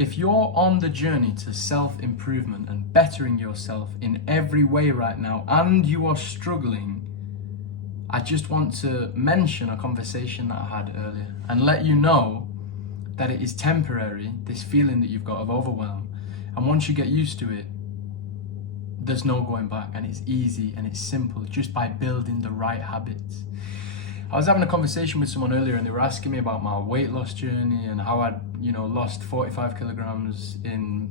if you're on the journey to self-improvement and bettering yourself in every way right now, and you are struggling, I just want to mention a conversation that I had earlier and let you know that it is temporary, this feeling that you've got of overwhelm. And once you get used to it, there's no going back, and it's easy and it's simple just by building the right habits. I was having a conversation with someone earlier and they were asking me about my weight loss journey and how I'd, lost 45 kilograms in,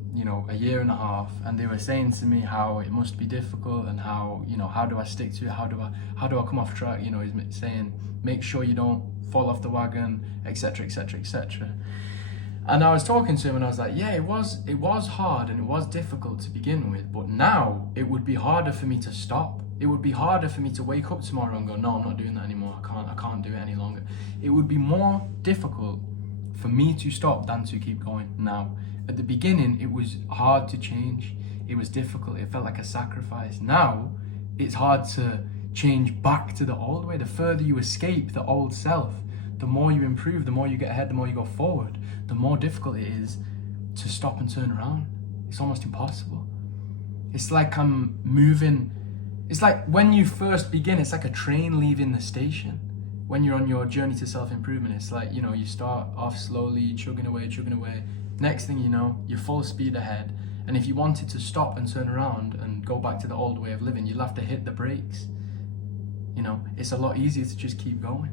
a year and a half. And they were saying to me how it must be difficult and how, how do I stick to it? How do I come off track? He's saying, make sure you don't fall off the wagon, etc., etc., etc. And I was talking to him and I was like, yeah, it was hard and it was difficult to begin with, but now it would be harder for me to stop. It would be harder for me to wake up tomorrow and go, no, I'm not doing that anymore. I can't do it any longer. It would be more difficult for me to stop than to keep going now. At the beginning, it was hard to change. It was difficult. It felt like a sacrifice. Now, it's hard to change back to the old way. The further you escape the old self, the more you improve, the more you get ahead, the more you go forward, the more difficult it is to stop and turn around. It's almost impossible. It's like I'm moving. It's like when you first begin, it's like a train leaving the station. When you're on your journey to self-improvement, it's like, you start off slowly, chugging away. Next thing you know, you're full speed ahead. And if you wanted to stop and turn around and go back to the old way of living, you'll have to hit the brakes. It's a lot easier to just keep going.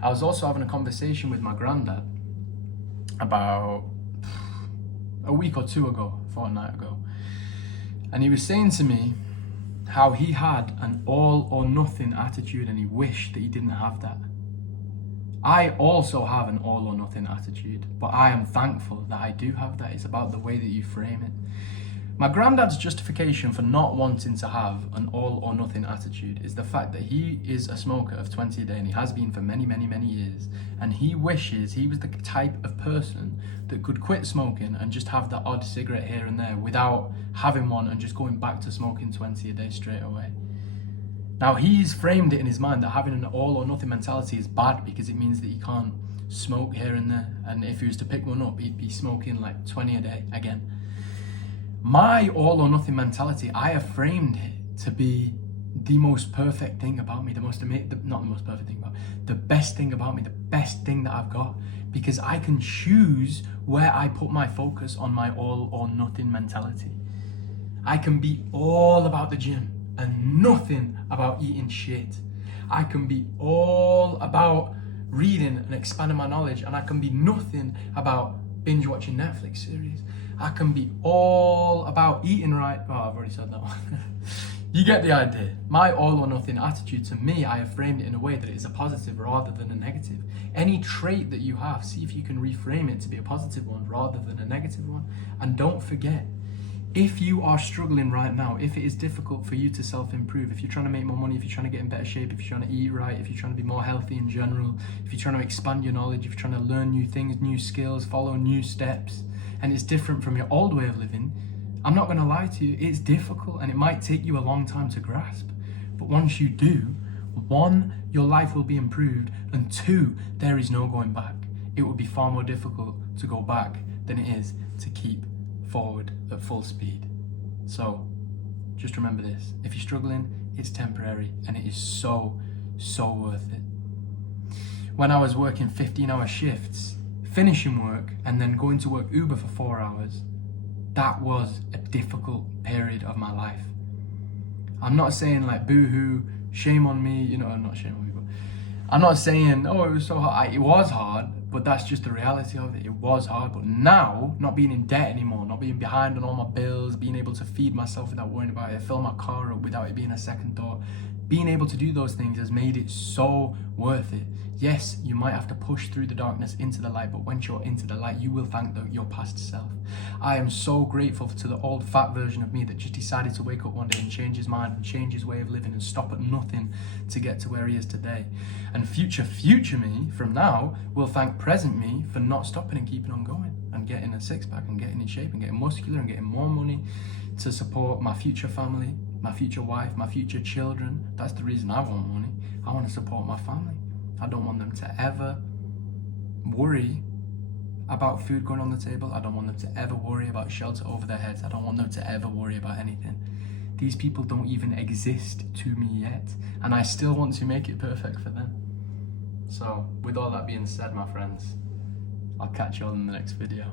I was also having a conversation with my granddad about a week or two ago, a fortnight ago. And he was saying to me how he had an all or nothing attitude and he wished that he didn't have that. I also have an all or nothing attitude, but I am thankful that I do have that. It's about the way that you frame it. My granddad's justification for not wanting to have an all or nothing attitude is the fact that he is a smoker of 20 a day and he has been for many, many, many years. And he wishes he was the type of person that could quit smoking and just have the odd cigarette here and there without having one and just going back to smoking 20 a day straight away. Now he's framed it in his mind that having an all or nothing mentality is bad because it means that he can't smoke here and there. And if he was to pick one up, he'd be smoking like 20 a day again. My all or nothing mentality, I have framed it to be the most perfect thing about me, not the most perfect thing, but the best thing about me, the best thing that I've got, because I can choose where I put my focus on my all or nothing mentality. I can be all about the gym and nothing about eating shit. I can be all about reading and expanding my knowledge, and I can be nothing about binge watching Netflix series. I can be all about eating right. Oh, I've already said that one. You get the idea. My all or nothing attitude, to me, I have framed it in a way that it is a positive rather than a negative. Any trait that you have, see if you can reframe it to be a positive one rather than a negative one. And don't forget, if you are struggling right now, if it is difficult for you to self-improve, if you're trying to make more money, if you're trying to get in better shape, if you're trying to eat right, if you're trying to be more healthy in general, if you're trying to expand your knowledge, if you're trying to learn new things, new skills, follow new steps, and it's different from your old way of living, I'm not going to lie to you, it's difficult and it might take you a long time to grasp. But once you do, 1, your life will be improved, and 2, there is no going back. It will be far more difficult to go back than it is to keep forward at full speed. So just remember this, if you're struggling, it's temporary and it is so worth it. When I was working 15-hour shifts, finishing work and then going to work Uber for 4 hours, that was a difficult period of my life. I'm not saying like boo-hoo, shame on me, not shame on me, but I'm not saying, oh, it was so hard. It was hard, but that's just the reality of it. It was hard, but now, not being in debt anymore, not being behind on all my bills, being able to feed myself without worrying about it, fill my car up without it being a second thought, being able to do those things has made it so worth it. Yes, you might have to push through the darkness into the light, but once you're into the light, you will thank your past self. I am so grateful to the old fat version of me that just decided to wake up one day and change his mind and change his way of living and stop at nothing to get to where he is today. And future me from now will thank present me for not stopping and keeping on going and getting a six-pack and getting in shape and getting muscular and getting more money to support my future family, my future wife, my future children. That's the reason I want money. I want to support my family. I don't want them to ever worry about food going on the table. I don't want them to ever worry about shelter over their heads. I don't want them to ever worry about anything. These people don't even exist to me yet, and I still want to make it perfect for them. So with all that being said, my friends, I'll catch you all in the next video.